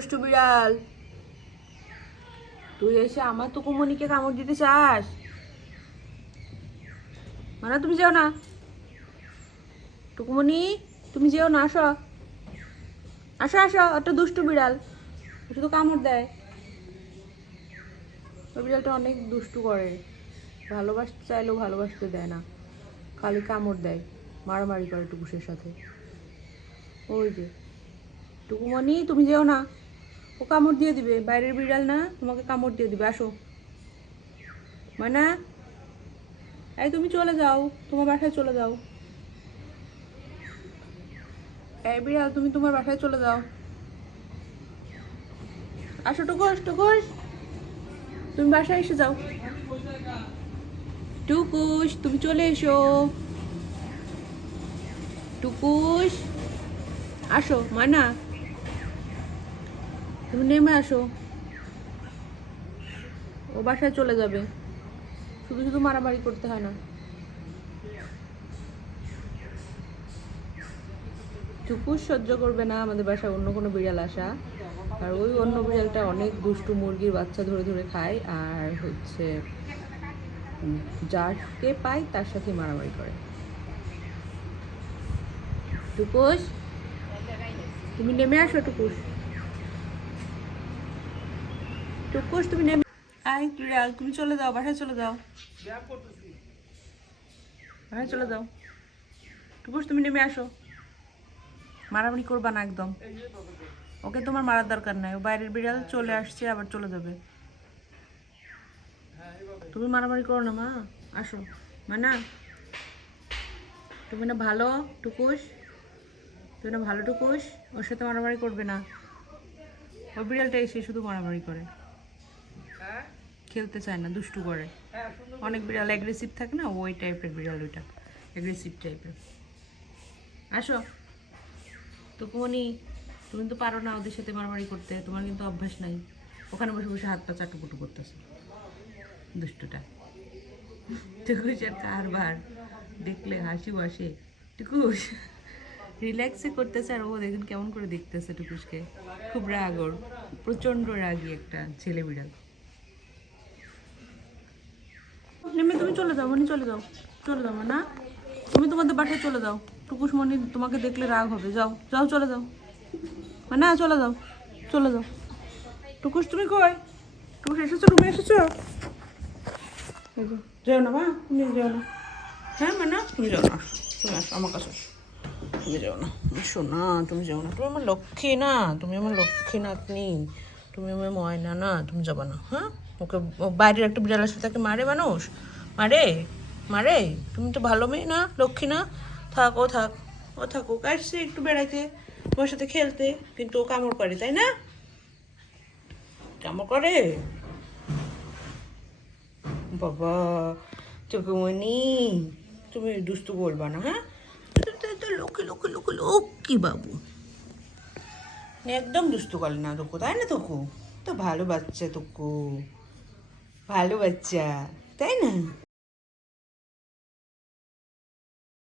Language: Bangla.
দুষ্টু বিড়াল। তুই এসে আমার তো কুমনিকে কামড় দিতে চাস। মানে তুমি যেও না। টুকুমনি তুমি যেও না, আসো। আসো আসো, একটা দুষ্টু বিড়াল। শুধু কামড় দেয়। ওই বিড়ালটা অনেক দুষ্টু করে। ভালোবাসতে চাইলেও ভালোবাসতে দেয় না। খালি কামড় দেয়, মারামারি করে টুকুসের সাথে। ওই যে। টুকুমণি তুমি যেও না। ও কামড় দিয়ে দিবে, বাইরের বিড়াল না, তোমাকে কামড় দিয়ে দিবে, আসো। মানে এই তুমি চলে যাও, তোমার বাসায় চলে যাও। এই বিড়াল, তুমি তোমার বাসায় চলে যাও। আসো টুকুস টুকুস। তুমি বাসায় এসে যাও। টুকুস, তুমি চলে এসো। টুকুস। আসো মানা তুমি নেমে আসো। ও বাসায় চলে যাবে। শুধু শুধু মারামারি করতে হয় না। টুকুস সহ্য করবে না আমাদের বাসায় অন্য কোনো বিড়াল আসা। আর ওই অন্য বিড়ালটা অনেক দুষ্টু মুরগির বাচ্চা ধরে ধরে খায় আর হচ্ছে যাকে পায় তার সাথে মারামারি করে। টুকুস, তুমি নেমে আসো টুকুস। টুকুস তুমি নেমে আই বিড়াল তুমি চলে যাও, বাসায় চলে যাও। বাসায় চলে যাও। টুকুস তুমি নেমে আসো। মারামারি করবা না একদম। ওকে তোমার মারার দরকার নাই। ও বাইরের বিড়াল চলে আসছে, আবার চলে যাবে। তুমি মারামারি করো না, মা। আসো। মানা, তুমি না ভালো টুকুস? তুমি না ভালো টুকুস? ওর সাথে মারামারি করবে না। ওই বিড়ালটা এসে শুধু মারামারি করে। খেলতে চায় না, দুষ্টু করে। অনেক বিড়াল অ্যাগ্রেসিভ থাকে না, ওই টাইপের বিড়াল ওইটা অ্যাগ্রেসিভ টাইপের আসো। তো কোনি তুমি তো পারো না ওদের সাথে মারামারি করতে, তোমার কিন্তু অভ্যাস নাই। ওখানে বসে বসে হাত পা চাটুকুটু করতেছে। দুষ্টুটা। টুকুস আর কারবার। দেখলে হাসি বসে। টুকুস রিল্যাক্সে করতেছে আর ও দেখুন কেমন করে দেখতেছে টুকুসকে খুব রাগ ওর। প্রচণ্ড রাগী একটা ছেলে বিড়াল। নেমে তুমি চলে যাও, মনি চলে যাও চলে যাও না তুমি তোমাদের বাসায় চলে যাও। টুকুস মনি তোমাকে দেখলে রাগ হবে, যাও যাও, চলে যাও। না চলে যাও চলে যাও। টুকুস, তুমি কই? টুকুস, এসেছ তুমি এসেছ? যেও না মা, তুমি যাও না। হ্যাঁ মানে? তুমি যাও না, তুমি আসো, আমার কাছে তুমি যাও না, এসো না, তুমি যাও না। তুমি আমার লক্ষ্মী না, তুমি আমার লক্ষ্মী নাতনি তুমি আমার ময়না না, তুমি যাবা না হ্যাঁ? ওকে বাইরের একটা বিড়াল আসলে তাকে মারে মানুষ? মারে? মারে? তুমি তো ভালো মেয়ে না, লক্ষ্মী না। থাক, ও থাক, ও থাকুক আসছে একটু বেড়াইতে, তোমার সাথে খেলতে, কিন্তু ও কামড় করে, তাই না? কামড় করে? বাবা চোখমণি তুমি দুষ্টু বলবা না হ্যাঁ? লোকে লোকে লোকে লক্ষ্মী বাবু। একদম দুষ্টু করে না তোকু, তাই না তোকু? তো ভালো বাচ্চা তোকু। ভালো বাচ্চা তাই না?